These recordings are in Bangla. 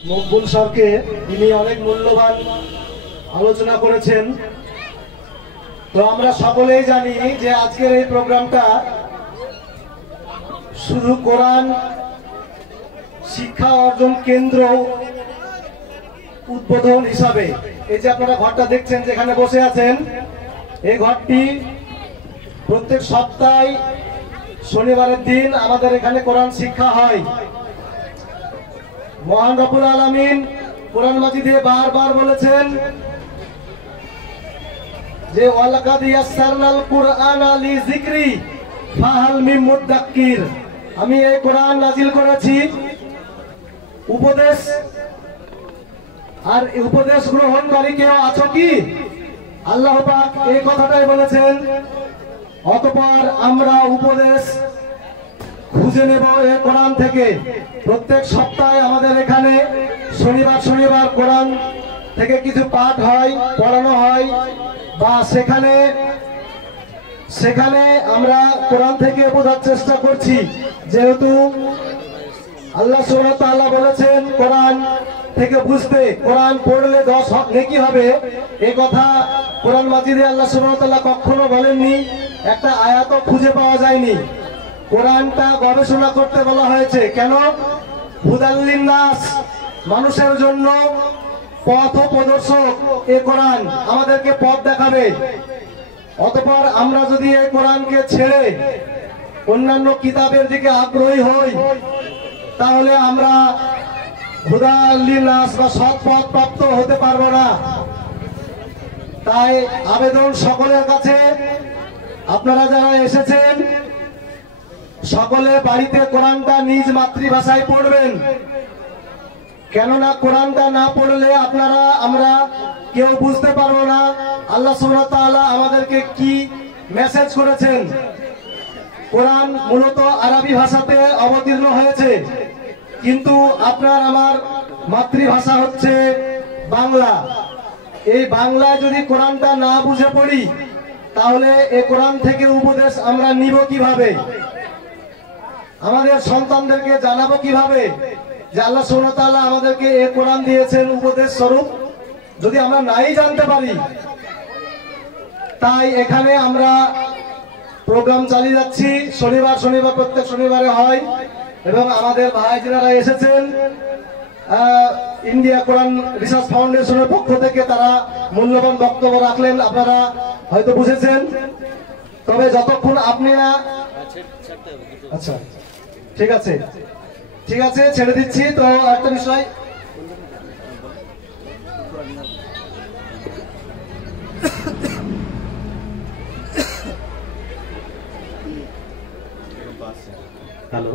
মকবুল স্যারকে, তিনি অনেক মূল্যবান আলোচনা করেছেন। তো আমরা সকলেই জানি যে আজকের এই প্রোগ্রামটা শুধু কোরআন শিক্ষা অর্জন কেন্দ্র উদ্বোধন হিসাবে, এই যে আপনারা ঘরটা দেখছেন যেখানে বসে আছেন, এই ঘরটি প্রত্যেক সপ্তাহে শনিবারের দিন আমাদের এখানে কোরআন শিক্ষা হয়। মহান রব্বুল আলামিন কোরআন মাজিদে বারবার বলেছেন যে ওয়ালাকাদ ইয়াসসারনাল কুরআনা লিযিকরি ফাহাল মিন মুদ্দাক্কির, আমি এই কোরআন নাজিল করেছি উপদেশ, আর উপদেশ গ্রহণকারী কেউ আছো কি? আল্লাহ পাক এই কথাটাই বলেছেন। অতঃপর আমরা উপদেশ খুঁজে নেব এই কোরআন থেকে। প্রত্যেক সপ্তাহে আমাদের এখানে শনিবার শনিবার কোরআন থেকে কিছু পাঠ হয়, পড়ানো হয়, বা সেখানে আমরা কোরআন থেকে বোঝার চেষ্টা করছি। যেহেতু আল্লাহ সুবহানাহু ওয়া তাআলা বলেছেন কোরআন থেকে বুঝতে, কোরআন পড়লে 10 নেকি হবে, এই কথা কোরআন মাজিদে আল্লাহ সুবহানাহু ওয়া তাআলা কখনো বলেননি, একটা আয়াতও খুঁজে পাওয়া যায়নি। কোরআনটা গবেষণা করতে বলা হয়েছে কেন? হুদাল লিন্নাস, মানুষের জন্য পথ প্রদর্শক এই কোরআন, আমাদেরকে পথ দেখাবে। অতঃপর আমরা যদি এই কোরআনকে ছেড়ে অন্যান্য কিতাবের দিকে আগ্রহী হই, তাহলে আমরা হুদাল লিন্নাস বা সৎ পথ প্রাপ্ত হতে পারবো না। তাই আবেদন সকলের কাছে, আপনারা যারা এসেছেন সকলে বাড়িতে কোরআনটা নিজ মাতৃভাষায় পড়বেন। কেননা কোরআনটা না পড়লে আমরা কেউ বুঝতে পারবো না আল্লাহ সুবহানাহু ওয়া তাআলা আমাদেরকে কি মেসেজ করেছেন। কোরআন মূলত আরবি ভাষাতে অবতীর্ণ হয়েছে, কিন্তু আপনার আমার মাতৃভাষা হচ্ছে বাংলা। এই বাংলায় যদি কোরআনটা না বুঝে পড়ি, তাহলে এই কোরআন থেকে উপদেশ আমরা নিব কিভাবে? আমাদের সন্তানদেরকে জানাবো কিভাবে যে আল্লাহ সুবহানাহু ওয়া তাআলা আমাদেরকে এই কোরআন দিয়েছেন উপদেশ স্বরূপ, যদি আমরা নাই জানতে পারি? তাই এখানে আমরা প্রোগ্রাম চালিয়ে যাচ্ছি, শনিবার শনিবার প্রত্যেক শনিবারে হয়, এবং আমাদের ভাই যারা এসেছেন ইন্ডিয়া কোরআন রিসার্চ ফাউন্ডেশনের পক্ষ থেকে, তারা মূল্যবান বক্তব্য রাখলেন, আপনারা হয়তো বুঝেছেন। তবে যতক্ষণ আপনি না, আচ্ছা ঠিক আছে ঠিক আছে ছেড়ে দিচ্ছি। তো একটা বিষয়, হ্যালো,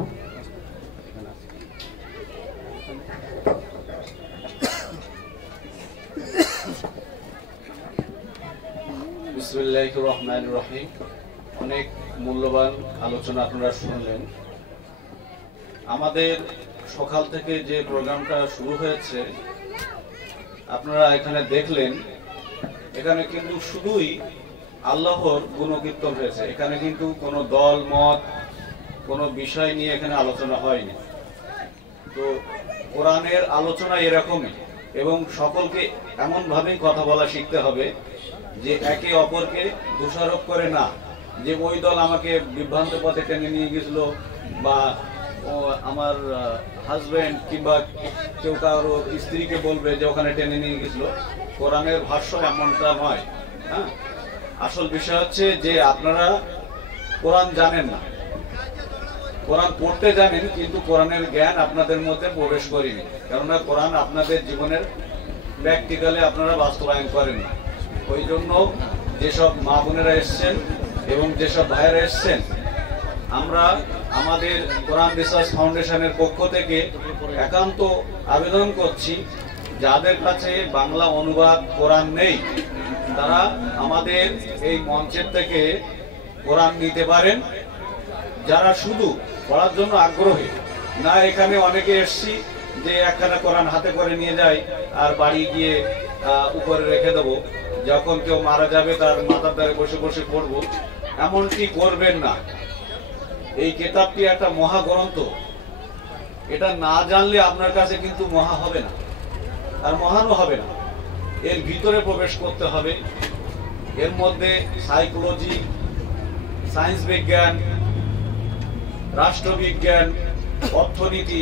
বিসমিল্লাহির রহমানির রহিম। অনেক মূল্যবান আলোচনা আপনারা শুনলেন। আমাদের সকাল থেকে যে প্রোগ্রামটা শুরু হয়েছে আপনারা এখানে দেখলেন, এখানে কিন্তু শুধুই আল্লাহর গুণকীর্তন হয়েছে। এখানে কিন্তু কোনো দল মত, কোনো বিষয় নিয়ে এখানে আলোচনা হয়নি। তো কোরআনের আলোচনা এরকমই, এবং সকলকে এমনভাবেই কথা বলা শিখতে হবে যে একে অপরকে দোষারোপ করে না, যে ওই দল আমাকে বিভ্রান্ত পথে টেনে নিয়ে গেছিল, বা আমার হাজবেন্ড কিংবা কেউ কারো স্ত্রীকে বলবে যে ওখানে টেনে নিয়ে গেছিল। কোরআনের ভাষ্য এমনটা নয়। হ্যাঁ, আসল বিষয় হচ্ছে যে আপনারা কোরআন জানেন না, কোরআন পড়তে জানেন, কিন্তু কোরআনের জ্ঞান আপনাদের মধ্যে প্রবেশ করেনি। কেননা কোরআন আপনাদের জীবনের প্র্যাকটিক্যালি আপনারা বাস্তবায়ন করেন না। ওই জন্য যেসব মা বোনেরা এসছেন এবং যেসব ভাইয়েরা এসছেন, আমরা আমাদের কোরআন রিসার্চ ফাউন্ডেশনের পক্ষ থেকে একান্ত আবেদন করছি, যাদের কাছে বাংলা অনুবাদ কোরআন নেই, তারা আমাদের এই মঞ্চের থেকে কোরআন নিতে পারেন। যারা শুধু পড়ার জন্য আগ্রহী না, এখানে অনেকে এসছি যে একখানা কোরআন হাতে করে নিয়ে যাই আর বাড়ি গিয়ে উপরে রেখে দেবো, যখন কেউ মারা যাবে তার মাথার দ্বারে বসে বসে পড়বো, এমনটি করবেন না। এই কিতাবটি একটা মহাগ্রন্থ, এটা না জানলে আপনার কাছে কিন্তু মহা হবে না, আর মহানও হবে না। এর ভিতরে প্রবেশ করতে হবে। এর মধ্যে সাইকোলজি, সায়েন্স বিজ্ঞান, রাষ্ট্রবিজ্ঞান, অর্থনীতি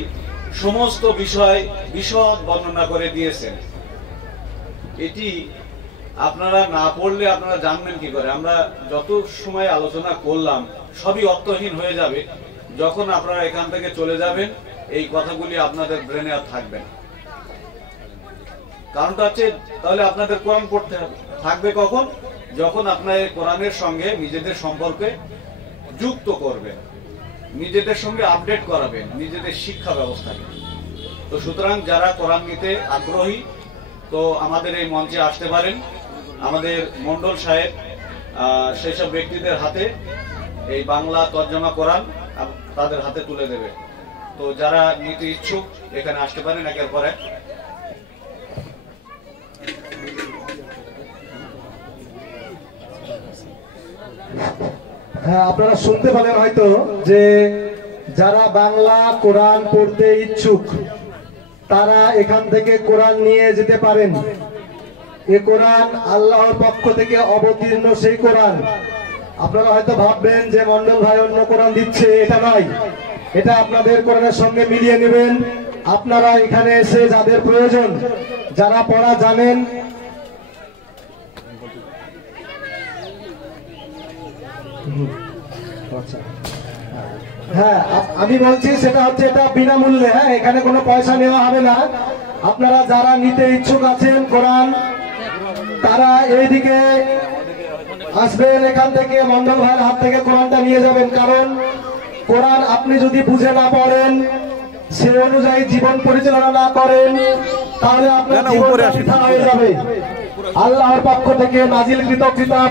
সমস্ত বিষয় বিশদ বর্ণনা করে দিয়েছেন। এটি আপনারা না পড়লে আপনারা জানবেন কি করে? আমরা যত সময় আলোচনা করলাম সবই অর্থহীন হয়ে যাবে। যখন আপনারা এখান থেকে চলে যাবেন এই কথাগুলি আপনাদের ব্রেনে আর থাকবে না। কারণটা হচ্ছে তাহলে আপনাদের কোরআন পড়তে হবে। থাকবে কখন? যখন আপনার কোরআনের সঙ্গে নিজেদের সম্পর্কে যুক্ত করবেন, নিজেদের সঙ্গে আপডেট করাবেন, নিজেদের শিক্ষা ব্যবস্থাকে। তো সুতরাং যারা কোরআন নিতে আগ্রহী তো আমাদের এই মঞ্চে আসতে পারেন। আমাদের মন্ডল সাহেব সেই সব ব্যক্তিদের হাতে এই বাংলা তর্জমা কোরআন তাদের হাতে তুলে দেবে। তো যারা নিতে ইচ্ছুক এখানে আসতে পারেন একের পর এক। হ্যাঁ, আপনারা শুনতে পেলেন হয়তো যে যারা বাংলা কোরআন পড়তে ইচ্ছুক তারা এখান থেকে কোরআন নিয়ে যেতে পারেন। এ কোরআন আল্লাহর পক্ষ থেকে অবতীর্ণ সেই কোরআন। আপনারা হয়তো ভাববেন যে মন্ডল ভাই অন্য কোরআন দিচ্ছে, এটা নয়। এটা আপনাদের কোরআনের সঙ্গে মিলিয়ে নেবেন। আপনারা এখানে এসে যাদের প্রয়োজন, যারা পড়া জানেন, হ্যাঁ আমি বলছি সেটা হচ্ছে এটা বিনামূল্যে। হ্যাঁ, এখানে কোনো পয়সা নেওয়া হবে না। আপনারা যারা নিতে ইচ্ছুক আছেন কোরআন তারা এইদিকে আসবেন, এখান থেকে মন্ডল ভাইয়ের হাত থেকে কোরআনটা নিয়ে যাবেন। কারণ কোরআন আপনি যদি বুঝে না পড়েন, সে অনুযায়ী জীবন পরিচালনা না করেন, তাহলে আপনার জীবন বৃথা হয়ে যাবে। আল্লাহর পক্ষ থেকে নাজিলকৃত কিতাব